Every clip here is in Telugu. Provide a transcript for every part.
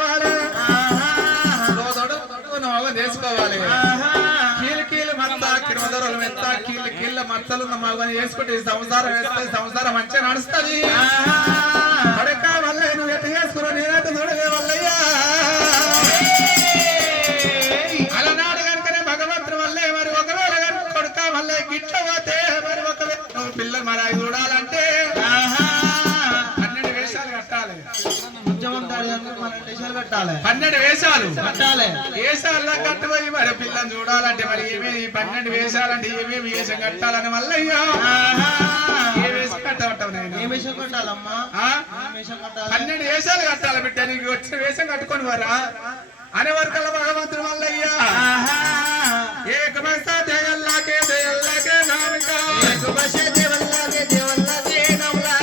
చేసుకోవాలి మగం చేసుకోవాలి కీలు కీలు మత్త కిరమదొరలు మెత్త కీళ్ళు కీళ్ళ మత్తలున్న మగని చేసుకుంటే సంసారం వేస్తే సంసారం మంచిగా నడుస్తుంది పడక వల్ల నువ్వు ఎట్ట చేసుకున్నావు నేనైతే చూడలే వల్లయ్యా అలనాడు కనుకనే భగవంతుడు వల్లే మరి ఒకవేళ కనుక కొడుక వల్లే గిట్ల పోతే మరి ఒకవేళ నువ్వు పిల్లలు మరి అవి చూడాలంటే 12 వేషాలు కట్టాలి 12 వేషాలు కట్టాలి వేషాల్లో కట్టుపోయి మరి పిల్లని చూడాలంటే మరి ఏమేమి 12 వేషాలంటే ఏమేమి వేషం కట్టాలని మల్లయ్యా ఏ వేషం కట్టమంటావు నేను ఏ వేషం కట్టాలమ్మా 12 వేషాలు కట్టాలి బిడ్డ నీకు వచ్చిన వేషం కట్టుకొని వరా అనే వరకల్లా భగవంతుడు మల్లయ్యా ఏకమస్తా దేవల్లాకే దేవల్లాకే నామిక ఏకమస్తా దేవల్లాకే దేవల్లాకే నమలా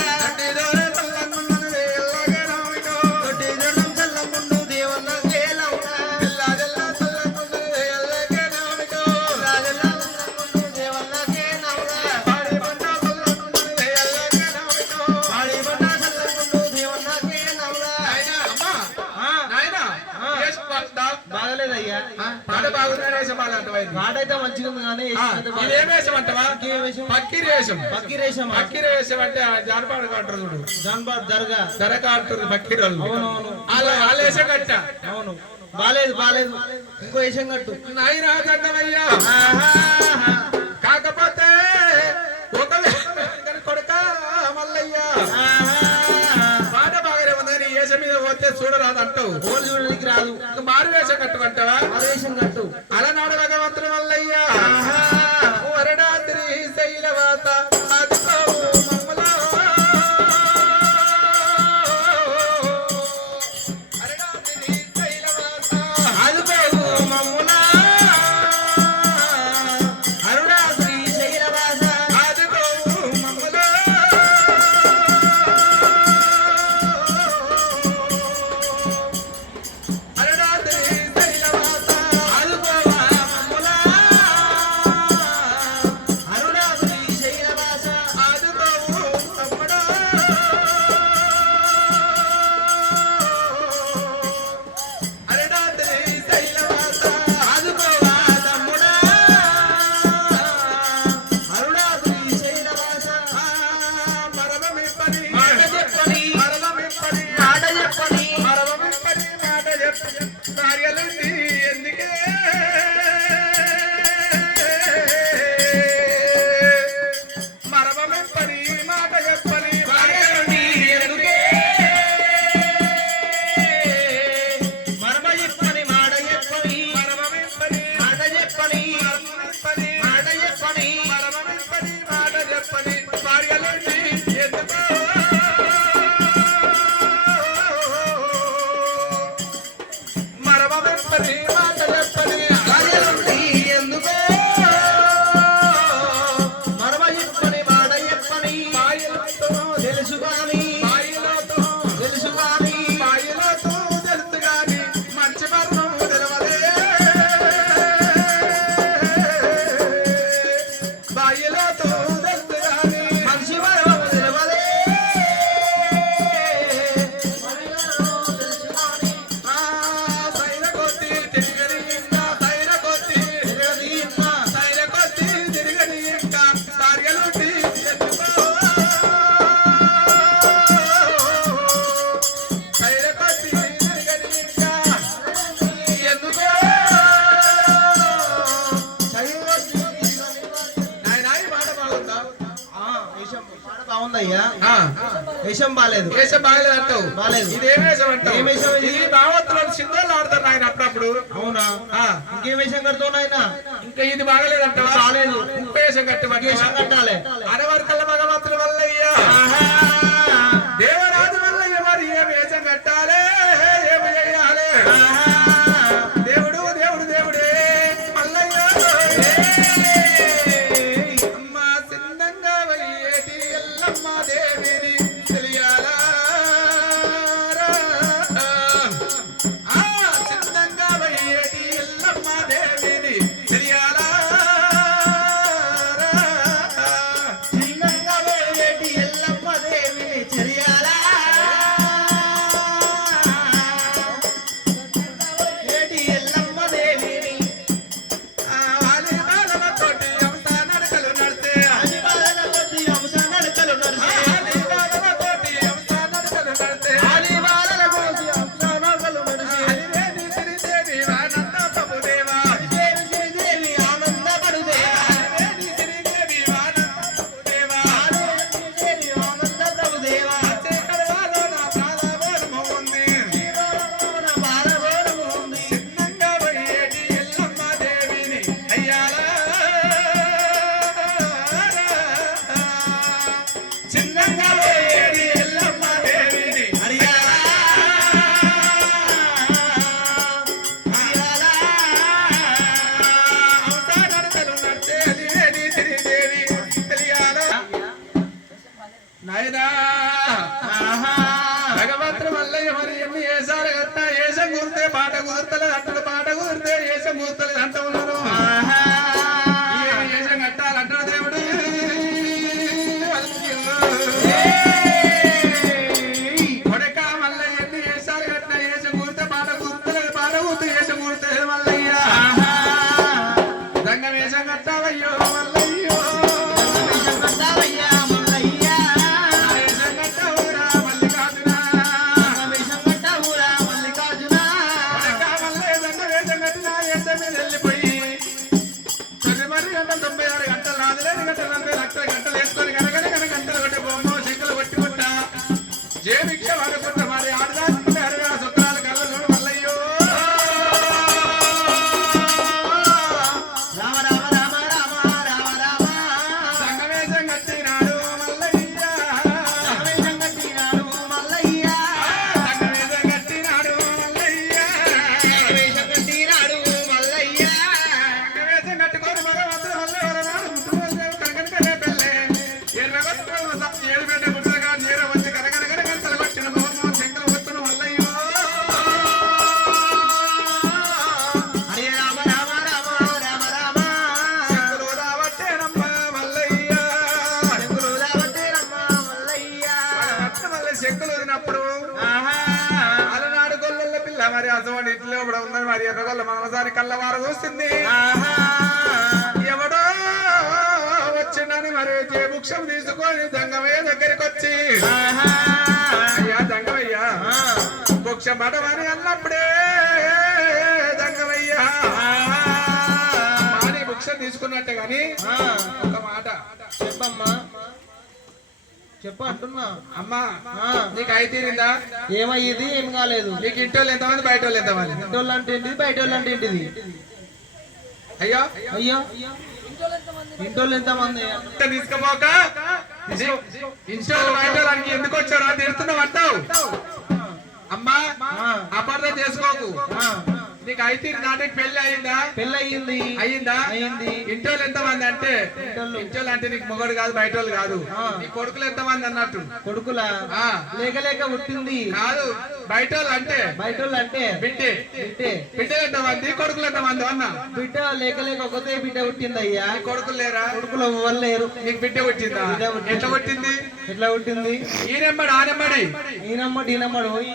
పాటైతే మంచిగా ఉంది కానీ పక్కీరి వేషం అంటే జానపాడ కాంటారు చూడు జానపాడ దరగా అంటారు పక్కీరి వాళ్ళు వేషం కట్ట అవును బాలేదు బాలేదు ఇంకో వేషం కట్టు నాయనా దండమయ్యా కాకపోతే ఒక కొడుక మల్లయ్యా పాట బాగానే ఉందని వేషం మీద పోతే చూడరాదు అంటావు చూడడానికి రాదు మారు వేషం కట్టుకుంటావా వేషం కట్టు అలనాడు భగవంతుడు మల్లయ్యా వరడాద్రి శైలవాత వేషం బాలేదు అంటావు బాలేదు ఇదేం వేషం అంటావు ఇది భావత్తులను సింధులు ఆడతారు ఆయన అప్పుడప్పుడు అవునా ఇంకేం వేషం కడుతున్నావు ఆయన ఇంకా ఇది బాగలేదు అంటావా బాలేదు ఇంకో వేషం వేషం కట్టాలి అనవరకల్ల భగవంతుల వల్లయ్యా దేవరాజు వల్లయ్య మరి ఏ వేషం కట్టాలి ఏమి చేయాలి దేవుడు దేవుడు దేవుడే మల్లయ్య అమ్మ సిన్నంగా వయ్యేటి ఎల్లమ్మ దేవిని తెలియాలా సిన్నంగా వయ్యేటి ఎల్లమ్మ దేవిని తెలియాలా సిన్నంగా వయ్యేటి ఎల్లమ్మ దేవి కూరితే పాట కుదురుతలేదు అంటాడు, పాట కుదిరితే ఏసం కూర్తలేదు అంట ఉన్నారు. ఏసం కట్టాలంటాడు దేవుడు. కొడక మల్లయ్య ఎన్ని ఏసాలు కట్టినా ఏసం కూరితే పాట కుదురుతలేదు, పాట కూరితే ఏసం కూర్తలేదు మల్లయ్య. రంగం ఏసం కట్టావయ్యో మల్లయ్యో, మరి అసలు ఇంట్లో ఇప్పుడు ఉందని మరి ఎర్రగొల్ల మనసారి కళ్ళవార చూస్తుంది. ఎవడో వచ్చిందని మరి జేబుక్షం తీసుకొని దంగమయ్య దగ్గరికి వచ్చి, అయ్యా దంగమయ్యా బుక్షం పడమని అన్నప్పుడే దంగమయ్యా అని బుక్షం తీసుకున్నట్టే గాని ఒక మాట చెప్పమ్మా, చెప్పు అంటున్నా. అమ్మా నీకు అయి తీరిందా? ఏమయ్యేది ఏం కాలేదు. నీకు ఇంటోళ్ళు ఎంతమంది బయట వాళ్ళు ఎంతమంది? ఇంటోళ్ళు అంటే ఏంటిది, బయట వాళ్ళు అంటే ఏంటిది? అయ్యో అయ్యో ఇంటోళ్ళు ఎంతమంది? తీసుకుపోక ఇంటోళ్ళు బయట వాళ్ళకి ఎందుకు వచ్చారో తీరుతున్నావు అంటావు. అమ్మా అపార్థం చేసుకోకు. నీకు అయితే నాటికి పెళ్లి అయిందా? పెళ్లి అయ్యింది. అయ్యిందా? అయ్యింది. ఇంటోళ్ళు ఎంతమంది అంటే? ఇంటోళ్ళు అంటే నీకు మొగడు కాదు, బయట వాళ్ళు కాదు. నీ కొడుకులు ఎంతమంది అన్నట్టు? కొడుకులా? లేక లేక పుట్టింది కాదు, బయట వాళ్ళు అంటే. బయట వాళ్ళు అంటే బిడ్డే. బిడ్డే. బిడ్డలు ఎంతమంది, కొడుకులు ఎంతమంది అన్న? బిడ్డ లేక లేక ఒకతే బిడ్డ పుట్టింది అయ్యా. కొడుకులు లేరా? కొడుకులు ఎవ్వరు లేరు. నీకు బిడ్డ పుట్టిందా? ఎట్లా పుట్టింది? ఎట్లా పుట్టింది? ఈనెమ్మడి ఆనెమ్మడి ఈనమ్మడు ఈనమ్మడు పోయి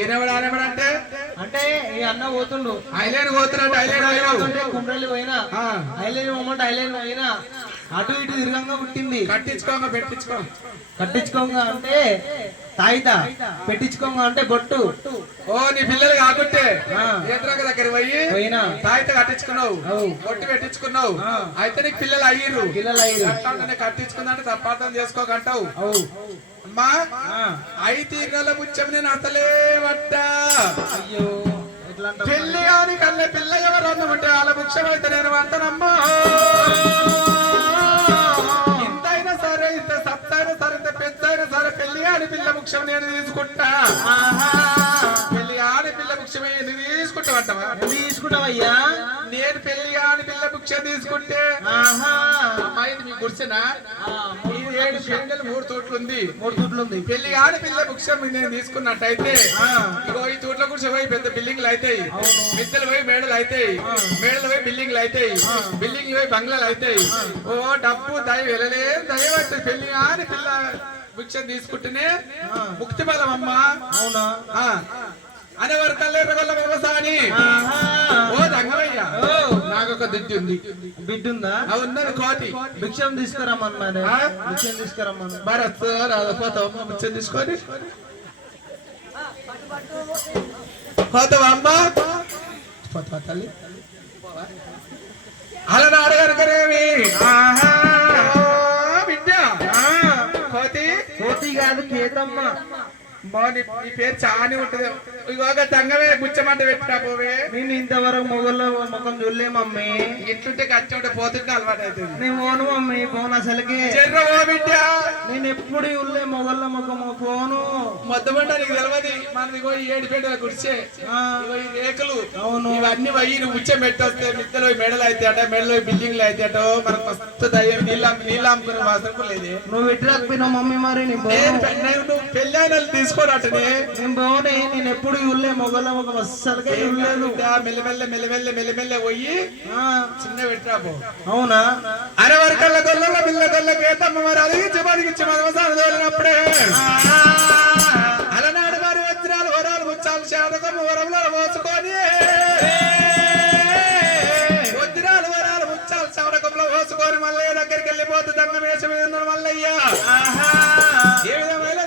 ఈనెమ్మడి ఆనెమ్మడి అంటే అంటే ఈ అన్న పోతుండు ఐలైన్ పోతున్నట్టు ఐలైన్ కుమ్రలి పోయినా ఐలైన్ పోమంటే ఐలైన్ పోయినా అటు ఇటు తిరగంగా పుట్టింది. కట్టించుకోంగా పెట్టించుకో. కట్టించుకోంగా అంటే తాయిత, పెట్టించుకోంగా అంటే బొట్టు. ఓ నీ పిల్లలు కాకుంటే ఏద్రాగ దగ్గర పోయినా తాయిత కట్టించుకున్నావు, బొట్టు పెట్టించుకున్నావు, అయితే నీకు పిల్లలు అయ్యిరు. పిల్లలు అయ్యారు. అట్లా కట్టించుకుందంటే తప్పార్థం చేసుకోకంటావు. అమ్మా అయితే నెల ముచ్చం నేను అసలే పట్టా. అయ్యో పెళ్లి కాని కళ్ళే పిల్ల ఎవరు అన్నమంటే వాళ్ళ ముఖ్యం అయితే నేను పడతానమ్మా. ఇంతైనా సరే, ఇంత సత్తైనా సరే, ఇంత పెద్దైనా సరే పెళ్లి కాని పిల్ల ముఖ్యం నేను తీసుకుంటా. పెళ్లి కాని పిల్ల ముఖ్యమే నువ్వు తీసుకుంటావంటావా? తీసుకుంటావయ్యా. నేను పెళ్లి కాని పిల్ల ముఖ్యం తీసుకుంటే అమ్మాయి మీ గుర్చెనా? 7 పెండలు 3 తోట్లు ఉంది. 3 తోట్లు ఉంది. పెళ్లి కాని పిల్ల ముఖ్యం నేను తీసుకున్నట్టయితే ఇగో ఈ తోట్ల గురించి పోయి పెద్ద బిల్డింగ్లు అవుతాయి, మిద్దలు పోయి మేడలు అవుతాయి, మేడలు పోయి బిల్డింగ్లు అవుతాయి, బిల్డింగ్లు పోయి బంగ్లాలు అవుతాయి. ఓ డబ్బు దయ వెళ్ళలేదు దయవట్టు. పెళ్లి కాని పిల్ల భిక్ష తీసుకుంటేనే ముక్తి బలం అమ్మా. అవునా? అనే వరకల్లా ఎర్రగొల్ల వ్యవసాయని. ఓ దంగమయ్య నాకు ఒక దిడ్డు ఉంది. బిడ్డ ఉందా? ఉన్నది కోటి. భిక్షం తీసుకురమ్మన్నాడు. భిక్షం తీసుకురమ్మన్నా. పోతావమ్మా భిక్షం తీసుకొని పోతావా అమ్మా? పోతావా తల్లి? అలా అడగరకరేమి బిడ్డ. కోతి కోతి కాదు కేతమ్మ. నీ పేరు చాని ఉంటది. ఇవాగ తంగమే గుచ్చమంట పెట్టినా పోవే. నేను ఇంతవరకు మొగల్లో ముఖం చూడలే మమ్మీ. ఇంటుంటే ఖర్చు ఉంటే పోతుంటే అలవాటు అవుతుంది. నేను పోను మమ్మీ, పోను అసలుకి. బిడ్డ నేను ఎప్పుడు ఉల్లే మొగల్లో ముఖము పోను. మొత్తమంట నీకు తెలియదు. మనది 7 పేటల గుడిసే, ఈ రేకులు, అవును ఇవన్నీ పోయి నువ్వు ఉచ్చం పెట్టొస్తే మిద్దలు మెడలు అయితే అట, మెడలో బిల్డింగ్లు అయితే అట. మనకు మస్తు దయ్యం నీళ్ళు అమ్ముకునే మాత్రం లేదు. నువ్వు ఎట్లా మమ్మీ మరి నువ్వు పెళ్ళైన తీసుకొని వేసుకోరటనే నేను బాగునే నేను ఎప్పుడు చూడలే మొగల ఒక అస్సలుగా చూడలేదు మెల్లమెల్ల పోయి చిన్న పెట్టరా పో. అవునా అరవరకల్ల గొల్ల పిల్ల గొల్లకే తమ్మ మరి అలిగించి బతికించి మనసాను తోలినప్పుడే అలనాడు వారి వజ్రాలు వరాలు ముచ్చాలు శాతకము వరంలో మోసుకొని వజ్రాలు వరాలు ముచ్చాలు శాతకంలో మోసుకొని మల్లయ్య దగ్గరికి వెళ్ళిపోతే దండం వేసి మీద మల్లయ్య ఏ విధమైన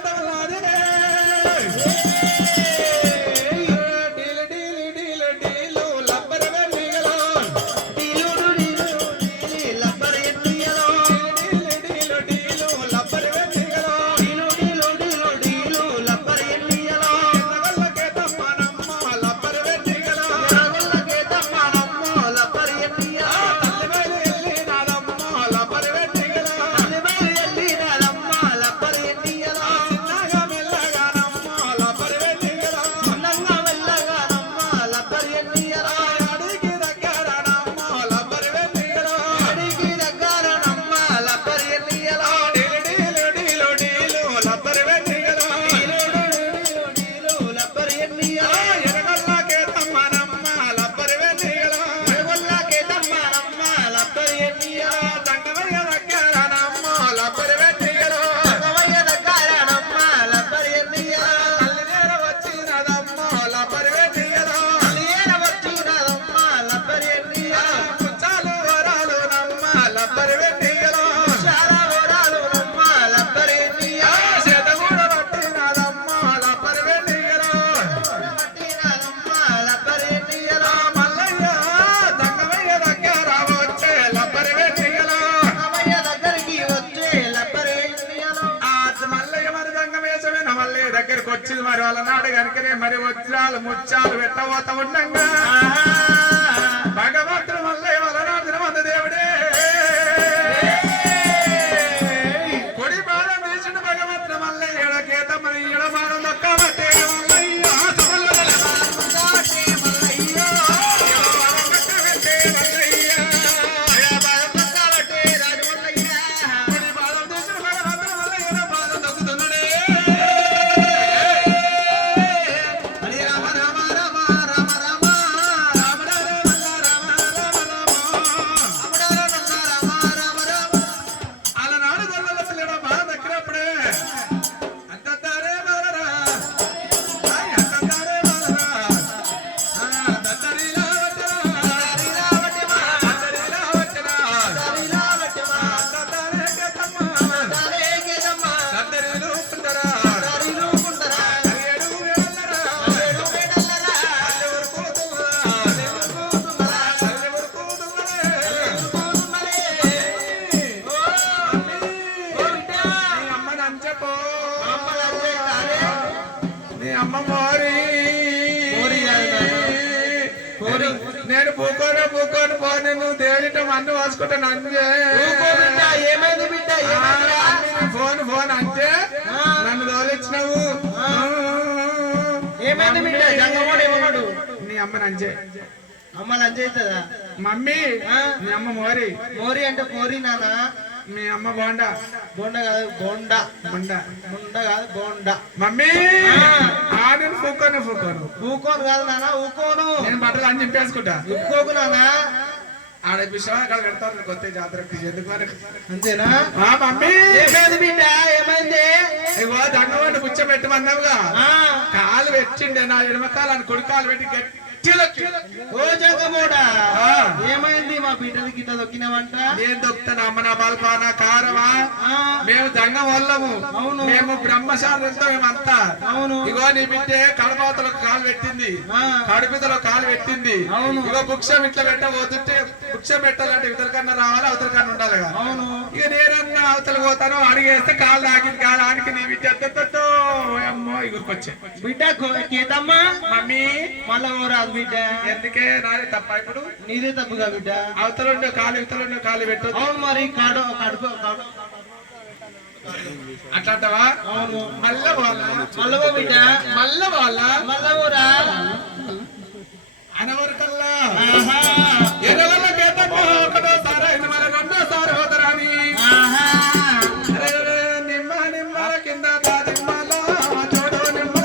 వచ్చింది మరి వాళ్ళ నాడు కనుకనే మరి వజ్రాలు ముచ్చాలు పెట్టబోతా ఉండంగా భగవంతుడు మళ్ళీ వాళ్ళ నాడు వంద దేవుడే కొడి బాధం వేసిన భగవంతుడు మళ్ళీ ఎడకేత మరి ఎడమానం దక్కబట్టే నేను పూకోను పూకోను పోను నువ్వు దేవుడిట మన్ను వాసుకుంటాను అంతే ఏమైంది బిడ్డ ఫోన్ ఫోన్ అంటే నన్ను తోలిచ్చినావు ఏమైంది బిడ్డ జంగమోడు ఏమన్నాడు నీ అమ్మని అంచే అమ్మ లంచ్ అవుతుందా మమ్మీ మీ అమ్మ మోరి మోరి అంటే కోరి నానా మీ అమ్మ బోండా బోండా కాదు బోండా బొండా బొండా కాదు బోండా మమ్మీ నేను పూకోను పూకోను ఊకోను కాదు నానా ఊకోను నేను బట్టలు అని చెప్పేసుకుంటా ఉక్కోకు నానా ఆడ విషయం అక్కడ పెడతారు కొత్త జాతరకి ఎందుకు అంతేనా మమ్మీ ఏమైంది బిడ్డ ఏమైంది ఇగో దంగవాడిని కూర్చోబెట్టమన్నావుగా కాలు పెట్టిండే నా ఎడమ కాలు కుడి కాలు పెట్టి ఓ జంగమోడా ఏమైంది మా బిడ్డలకి గిట్ట దొక్కినావంట నేను దొక్కుతాను అమ్మ నా బల్పానా కారమా మేము జంగం వల్లము అవును మేము బ్రహ్మశాలంతో మేమంతా అవును ఇగో నీ బిడ్డే కడబాతలో కాలు పెట్టింది కడుపుతలో కాలు పెట్టింది అవును ఇగో బుక్షం ఇట్లా పెట్టబోతుంటే బుక్షం పెట్టాలంటే ఇవతల కన్నా రావాలి అవతల కన్నా ఉండాలి అవును ఇక నేనన్నా అవతల పోతాను అడిగేస్తే కాలు తాకింది కాలు ఆనికి నీ బిడ్డ అమ్మో ఇగురికొచ్చే బిడ్డ కేతమ్మా మమ్మీ మళ్ళా రాదు బిడ్డ ఎందుకే నాది తప్ప ఇప్పుడు నీదే తప్పుగా బిడ్డ అవతలుండే కాలు ఇవతలుండే కాలు పెట్టు అవును మరి కడుపు అట్లాంటవా అవును మళ్ళా వాళ్ళ మళ్ళవో బిడ్డ మళ్ళా వాళ్ళ మళ్ళవోరా అనవరకల్లా ఎరవల్ల కేతమ్మో ఒకటో సారా మన రెండో సారి హోదరాని నిమ్మ నిమ్మ కింద నిమ్మల చూడు నిమ్మ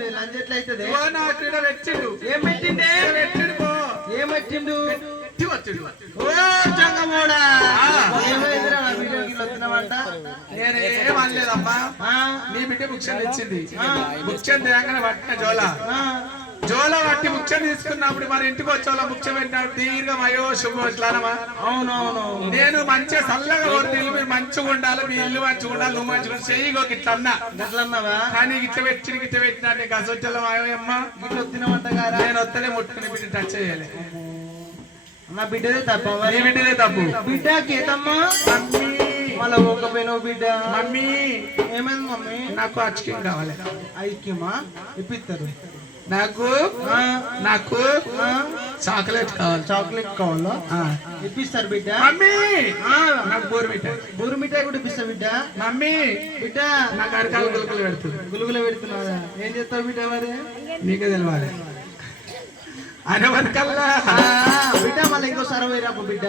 మరి లంచ్ ఎట్లా అవుతుంది ఓ నాకు ఈడ పెట్టిండు ఏం పెట్టిండే పెట్టిండు పో ఏం పెట్టిండు పెట్టి వచ్చిండు ఓ జంగమోడా ఏమైందిరా నా వీడియోకి వస్తున్నావంట నేను ఏం అనలేదమ్మా నీ బిడ్డ బుక్షన్ ఇచ్చింది బుక్షన్ తేగానే పట్టిన జోల పట్టి బుక్షన్ తీసుకున్నప్పుడు మన ఇంటికి వచ్చేవాళ్ళ బుక్షన్ పెట్టినప్పుడు దీర్ఘం అయ్యో శుభం ఇట్లానమా అవునవును నేను మంచిగా చల్లగా కోరితే మీరు మంచిగా ఉండాలి మీ ఇల్లు మంచిగా ఉండాలి నువ్వు మంచిగా చెయ్యి ఇట్లా అన్నా అట్లన్నావా కానీ ఇట్లా పెట్టినా నీకు అసొచ్చలో అయ్యమ్మ ఇట్లా వస్తున్నావంట కదా నేను వస్తలే ముట్టుకుని బిడ్డ టచ్ చేయాలి నా బిడ్డదే తప్ప నీ బిడ్డదే తప్పు బిడ్డ కేతమ్మా మమ్మీ మళ్ళా ఒకపోయినావు బిడ్డ మమ్మీ ఏమైంది మమ్మీ నాకు ఐస్క్రీమ్ కావాలి ఐక్యమా ఇప్పిస్తారు నాకు నాకు చాక్లెట్ కావాలి చాక్లెట్ కావాలా ఇప్పిస్తారు బిడ్డ మమ్మీ నాకు బోరు మిఠాయి బూరు మిఠాయి కూడా ఇప్పిస్తా బిడ్డ మమ్మీ బిడ్డ నాకు అరకాలు గులకలు పెడుతుంది గులుగులు పెడుతున్నావా ఏం చేస్తావు బిడ్డ మరి నీకే తెలవాలి అనే వరకల్లా బిడ్డ మళ్ళీ ఇంకోసారి వేరాపు బిడ్డ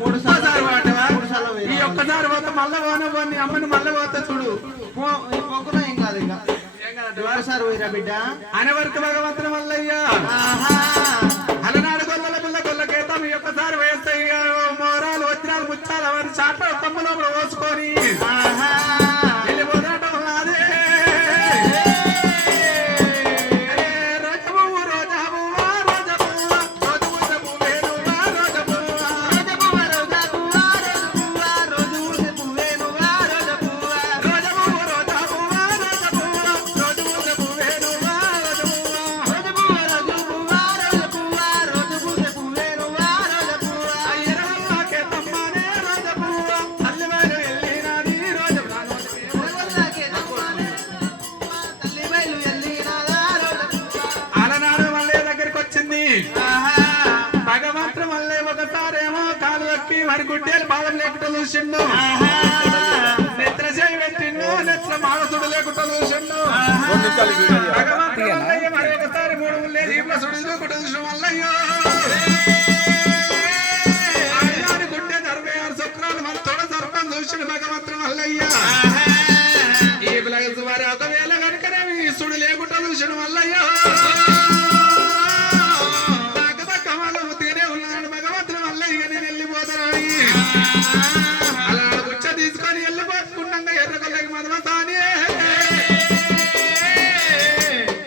మూడు సార్లు వాటవా సార్లు ఈ ఒక్కసారి పోతే మళ్ళా పోనీ అమ్మని మళ్ళీ పోతా చూడు పోకున్నా ఏం కాదు ఇంకా ఒకసారి వేరా బిడ్డ అనే వరకు భగవంతుని మల్లయ్యా అలనాడు గొల్లల పిల్ల గొల్లకేతాం ఈ ఒక్కసారి వేస్తాయి మోరాలు వజ్రాలు ముచ్చాలు అవన్నీ చాట తమ్ము లోపల పోసుకొని వెళ్ళిపోతాటం అదే మరి గుడ్డేలు బాధం లేకుండా చూసిండు నెత్ర చేయి పెట్టిండు నెత్ర మానసుడు లేకుండా చూసిండు మరి ఒకసారి మూడు లేదు ఇంట్లో సుడు లేకుండా చూసిన వల్లయ్యో గుడ్డే 66 శుక్రాలు మన తొడ సర్పం చూసిండు భగవంతుడు వల్లయ్యా ఈ ప్లస్ మరి ఒకవేళ కనుకనే సుడు లేకుండా చూసిన వల్లయ్యో అలా గుచ్చ తీసుకొని వెళ్ళిపోతున్నాగా ఎర్రగొల్లకి మదమసాని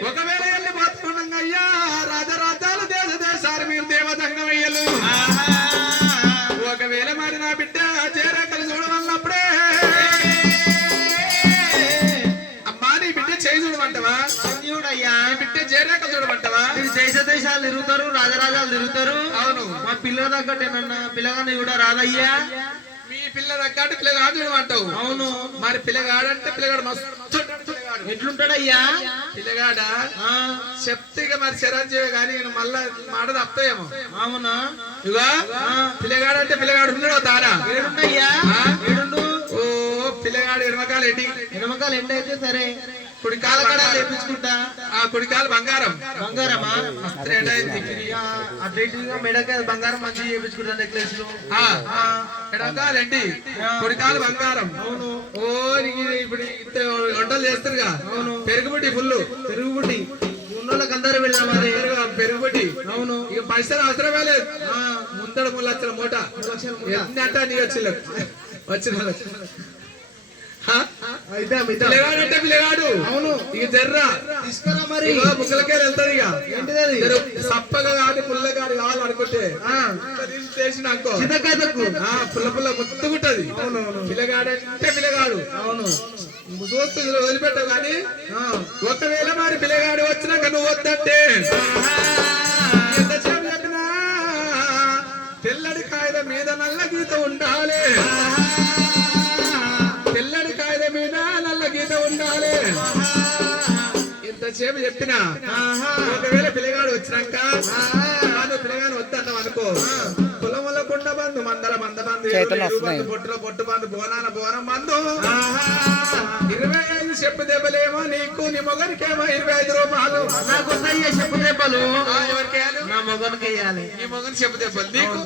ఒకవేళ వెళ్ళిపోతున్నాగా అయ్యా రాజరాజ్యాలు దేశ దేశాలు మీరు దేవతంగం అయ్యలు ఒకవేళ మరి నా బిడ్డ చేరేకలు చూడమన్నప్పుడే అమ్మా నీ బిడ్డ చేయి చూడమంటవా చూడయ్యా బిడ్డ చేరేకలు చూడమంటవా దేశ దేశాలు తిరుగుతారు రాజరాజాలు తిరుగుతారు అవును మా పిల్లల తగ్గట్టేనన్నా పిల్లగాని కూడా రాదయ్యా మీ పిల్ల తగ్గట్టు పిల్లగాడు చూడమంటావు అవును మరి పిల్లగాడంటే పిల్లగాడు మస్తు ఎట్లుంటాడయ్యా పిల్లగాడ చెప్తే మరి చిరంజీవి కానీ మళ్ళా మాట తప్పుతాయేమో అవునా ఇగో పిల్లగాడంటే పిల్లగాడు ఉన్నాడు తారా ఏడుండయ్యా ఏడుండు ఓ పిల్లగాడు ఎడమకాలు ఎండి ఎడమకాలు ఎండ అయితే సరే కుడికాలు కూడా లేపించుకుంటా కుడికాలు బంగారం బంగారమా అయింది మెడకాయ బంగారం మంచిగా చేపించుకుంటా నెక్లెస్ ఎడమకాలు ఎండి కుడికాలు బంగారం అవును ఓ ఇప్పుడు వంటలు చేస్తారుగా అవును పెరుగుబుట్టి ఫుల్ పెరుగుబుట్టి ఉన్నోళ్ళకి అందరూ పెడదాం మరి పెరుగుబుట్టి అవును ఇక పైసలు అవసరమే లేదు ముందడ 3 లక్షల మూట ఎన్ని అంటే నీ వచ్చిన పిల్లగాడంటే పిల్లగాడు అవును ఇక జర్రా తీసుకురా మరి ముక్కలకే వెళ్తాడు ఇక ఏంటిది సప్పగా కాదు పుల్లగాడు కావాలనుకుంటే చేసినాకో పుల్ల పుల్ల ముత్తుకుంటది పిల్లగాడంటే పిల్లగాడు అవును చూస్తూ వదిలిపెట్టవు కానీ ఒకవేళ మరి పిల్లగాడు వచ్చినాక నువ్వు వద్దంటే ఎంతసేపు చెప్పినా తెల్లడి కాగితం మీద నల్ల గీత ఉండాలి తెల్లడి కాగితం మీద నల్ల గీత ఉండాలి ఎంతసేపు చెప్పినా ఒకవేళ పిల్లగాడు వచ్చినాక పిల్లగాడు వద్దన్నాం అనుకో కులముల కుండ బంధు మందల మంద బంధు పొట్టులో పొట్టు బంధు బోనాల బోనం బంధు 25 చెప్పు దెబ్బలేమో నీకు నీ మొగరికేమో 25 రూపాయలు నాకు చెప్పు దెబ్బలు ఎవరికేయాలి నా మొగనికి వేయాలి. ఈ మొగని చెప్పు దెబ్బలు నీకు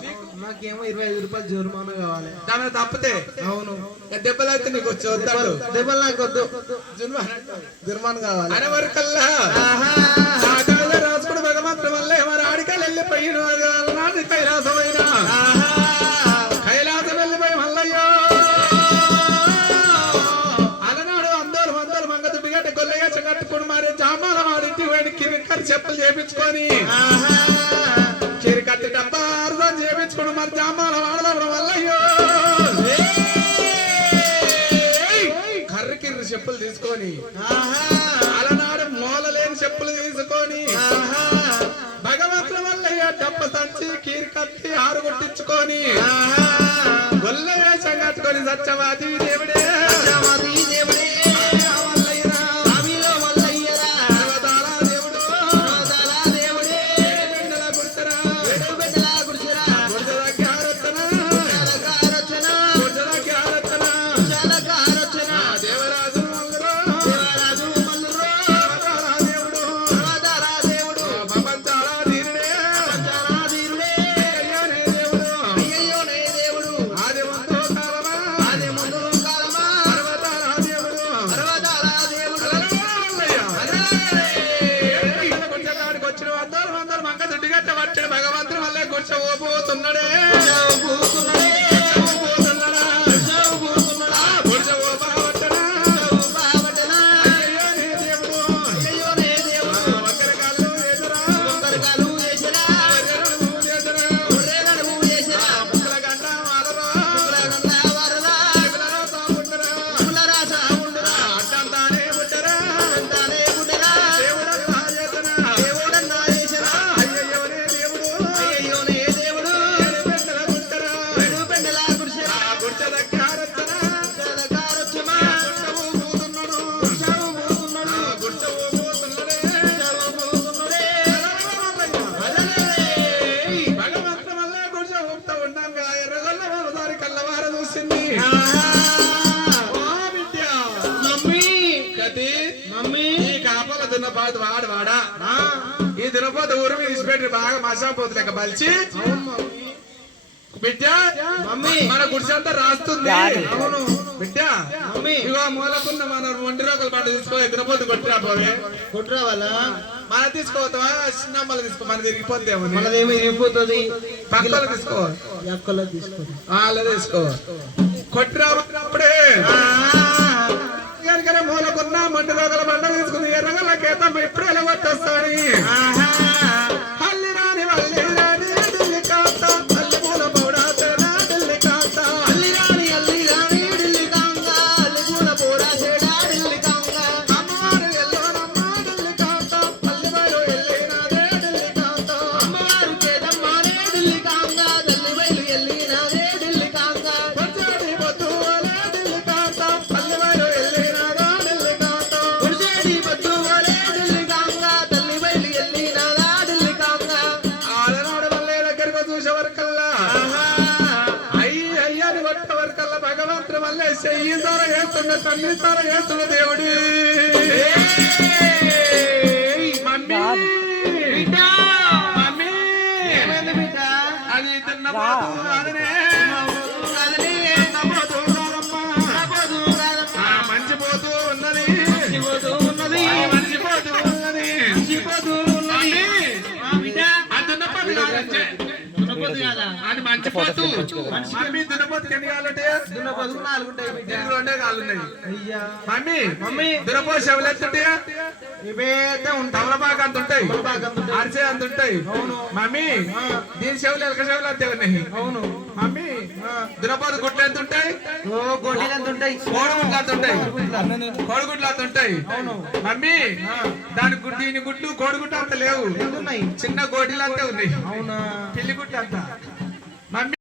నాకేమో 25 రూపాయలు జుర్మానా కావాలి. దాని తప్పితే అవును దెబ్బలు అయితే నీకు వచ్చి వద్దాడు దెబ్బలు నాకు వద్దు, జుర్మానా కావాలి. అనే వరకల్లా రాసుకుడు భగవంతుడు వల్ల మరి ఆడికలు వెళ్ళిపోయిన కైలాసమైన కైలాసం వెళ్ళిపోయి మల్లయ్యో అలనాడు అందరు మంగ దుడ్డిగట్ట గొల్లగట్ట కట్టుకుని మరి జామాల వాడింటి వాడి కిరికరి చెప్పులు చేపించుకొని కిరికట్టి డబ్బా అర్థం చేపించుకుని మరి జామాల వాడదాం మల్లయ్యో కర్రి కిర్రి చెప్పులు తీసుకొని అలనాడు మూల లేని చెప్పులు తీసుకొని భగవంతుల వల్లయ్య డబ్బ సంచి కీరి కత్తి ఆరు కొట్టించుకొని గొల్ల వేషం కట్టుకొని సత్యవాది దేవుడే భగవంతుడు వల్లే కూర్చోబోతున్నాడే వాడు వాడా ఈ దినపోత ఊరు మీద ఇచ్చిపెట్టి బాగా మసాపోతు లెక్క బలిచి బిడ్డ మన గుడిసంతా రాస్తుంది బిడ్డ ఇగో మూలకున్న మన ఒంటి రోకల పంట తీసుకో దినపోతు కొట్టిరా పోవే కొట్టురా వాళ్ళ మన తీసుకోవద్దా చిన్నమ్మలు తీసుకో మన తిరిగిపోద్దేమో మనదేమో ఇరిగిపోతుంది. పక్కలు తీసుకో ఎక్కలో తీసుకో వాళ్ళ తీసుకో కొట్టిరా అప్పుడే మూలకున్న మండి రోగల బండ తీసుకుంది ఎర్రగల కేతం ఇప్పుడు ఎలా కొట్టేస్తాని హల్లి రాని వల్లి రాని ఢిల్లీ కాంత హల్లి పూల పౌడా తేడా ఢిల్లీ కాంత అల్లి రాని ఢిల్లీ కాంగ అల్లి పూల పోడా తేడా ఢిల్లీ కాంగ అమ్మవారు ఎల్లోనమ్మ ఢిల్లీ కాంత హల్లి బయలు ఎల్లినాదే ఢిల్లీ కాంత అమ్మవారు కేదమ్మానే ఢిల్లీ కాంగ తల్లి బయలు ఎల్లినాదే ఢిల్లీ కాంగ పొచ్చాడి పొద్దు ఢిల్లీ కాంత హల్లి బయలు ఎల్లినాదా ఢిల్లీ కాంత పురుషేడి బద్దు వలే ఢిల్లీ కాంగ తల్లి బయలు ఎల్లినాదా ఢిల్లీ కాంగ ఆలనాడు వల్లే దగ్గరకు చూసే వరకల్లా అయ్యని కొట్టే వరకల్లా భగవంతుడు వల్లే చెయ్యి తార వేస్తున్న తండ్రి తార వేస్తున్న దేవుడు మమ్మీ బిడ్డ మమ్మీ ఏమైంది బిడ్డ? అది తిన్నపోతు అదనే అదనే తిన్నపోతు కాదమ్మా. పోతూ కాదమ్మా. మంచిపోతూ ఉన్నది పోతూ ఉన్నది మంచిపోతూ ఉన్నది పోతూ ఉన్నది. ఆ బిడ్డ అది దున్నపోతు కాదంటే దున్నపోతు కాదా? అది మంచిపోతూ మమ్మీ దున్నపోతుకి ఎన్ని కావాలంటే దున్నపోతుకు 4 ఉంటాయి బిడ్డ. దీనికి 2 కాళ్ళు ఉన్నాయి అయ్యా మమ్మీ దున్నపోతు చెవులు ఎత్తుంటాయా ఇవేతే ఉంటాయి. తమలపాకు అంత ఉంటాయి తమలపాకు అంత ఉంటాయి. అరిసే అంత ఉంటాయి మమ్మీ దీని చెవులు ఎలక చెవులు అంతే ఉన్నాయి అవును. మమ్మీ దున్నపోతు గుడ్లు ఎంత ఉంటాయి ఓ గొడ్డలి ఎంత ఉంటాయి? కోడిగుడ్లు అంత ఉంటాయి కోడిగుడ్లు అంత ఉంటాయి మమ్మీ దాని గుడ్డు దీని గుడ్డు కోడిగుడ్డు అంత లేవు ఎంత ఉన్నాయి? చిన్న గోడీలు అంతే ఉన్నాయి అవునా? పిల్లి గుడ్లు అంత మమ్మీ